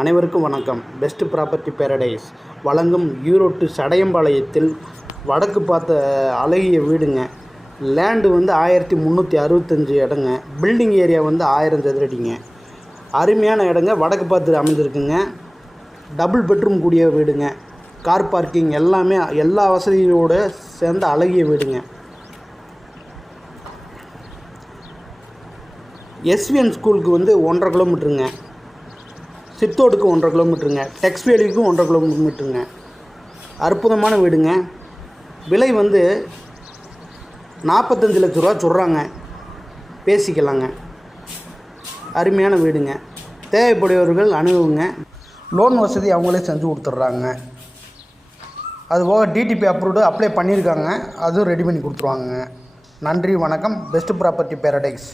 அனைவருக்கும் வணக்கம். Best property paradise வழங்கும் ஈரோட்டு சடையம்பாளையத்தில் வடக்கு பார்த்த அழகிய வீடுங்க. லேண்டு வந்து 1365 இடங்க. பில்டிங் ஏரியா வந்து 1000 சதுரடிங்க. அருமையான இடங்க. வடக்கு பார்த்து அமைஞ்சிருக்குங்க. டபுள் பெட்ரூம் கூடிய வீடுங்க. கார் பார்க்கிங் எல்லாமே எல்லா வசதியோடு சேர்ந்த அழகிய வீடுங்க. எஸ்விஎன் ஸ்கூலுக்கு வந்து 1.5 கிலோமீட்டருங்க. சித்தோடுக்கு 1.5 கிலோமீட்டருங்க. டெக்ஸ் வேலிக்கும் 1.5 கிலோமீட்டருங்க. அற்புதமான வீடுங்க. விலை வந்து 45 லட்ச ரூபா சொல்கிறாங்க. பேசிக்கலாங்க. அருமையான வீடுங்க. தேவைப்படுபவர்கள் அணுகுங்க. லோன் வசதி அவங்களே செஞ்சு கொடுத்துட்றாங்க. அதுபோக டிடிபி அப்ரூவ்டு அப்ளை பண்ணியிருக்காங்க. அதுவும் ரெடி பண்ணி கொடுத்துருவாங்க. நன்றி, வணக்கம். பெஸ்ட் ப்ராப்பர்ட்டி பேரடைஸ்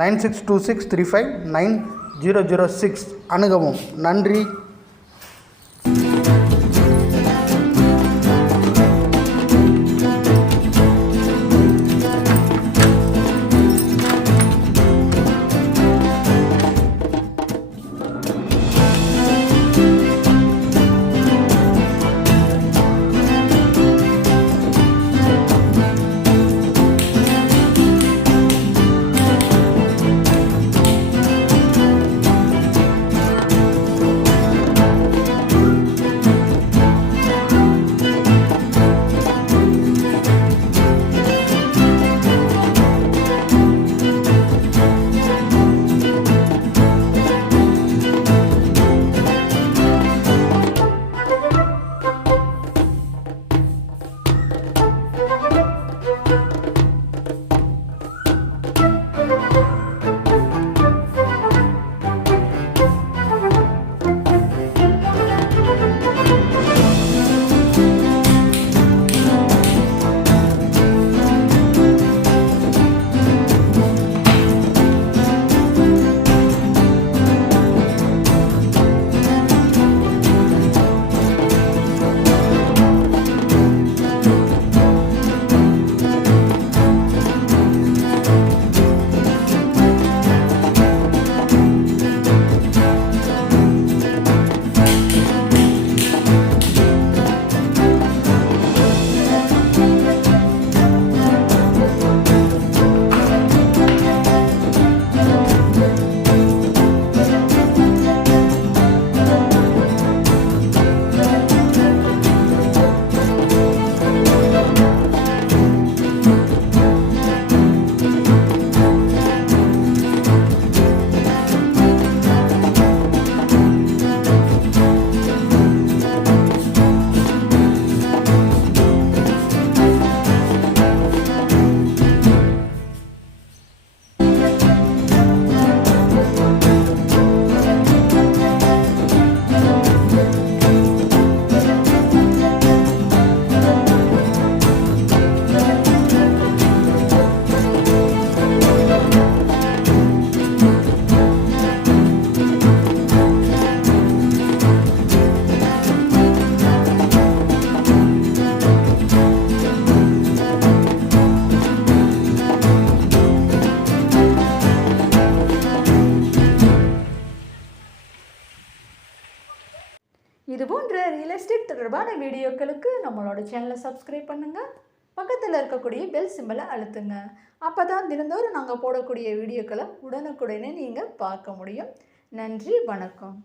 9626359006 அணுகவும். நன்றி. இது போன்ற ரியல் எஸ்டேட் தொடர்பான வீடியோக்களுக்கு நம்மளோட சேனலை சப்ஸ்கிரைப் பண்ணுங்கள். பக்கத்தில் இருக்கக்கூடிய பெல் சிம்பலை அழுத்துங்க. அப்போ தான் தினந்தோறும் நாங்கள் போடக்கூடிய வீடியோக்களை உடனுக்குடனே நீங்கள் பார்க்க முடியும். நன்றி, வணக்கம்.